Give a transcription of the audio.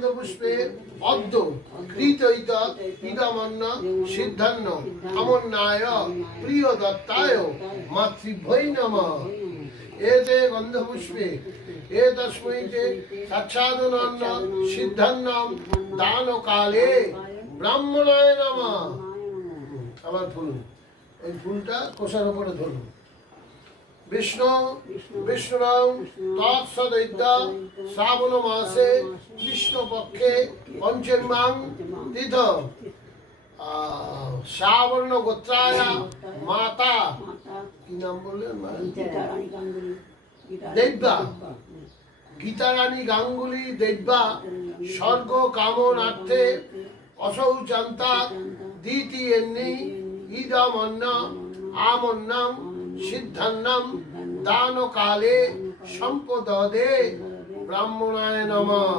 গন্ধপুষ্পে অদ্য কৃতৈত ইদমন্ন সিদ্ধান্ন অমন্নায় প্রিয় দত্তায় মাতৃভ্যৈ নমঃ। এতে গন্ধপুষ্পে এ তস্মৈতে সাচ্ছাদনান্ন সিদ্ধান্নম দান কালে ব্রাহ্মণায় নমঃ। আবার ফুল, এই ফুলটা কোষার উপরে ধরুন। বিষ্ণু বিষ্ণুরাও তৎসদৈত্য শ্রাবণ মাসে কৃষ্ণপক্ষে পঞ্চমাং তিথ শ্রাবণ গোত্রায় মাতা, কি নাম বললেন, দেব্যা, গীতারানী গাঙ্গুলি দেব্যা স্বর্গ কামনার্থে অশৌচান্তা দ্বিতীয়েন্নি ইদমন্ন আমন্নম সিদ্ধান্নম দান কালে সম্পদে ব্রাহ্মণায় নমঃ।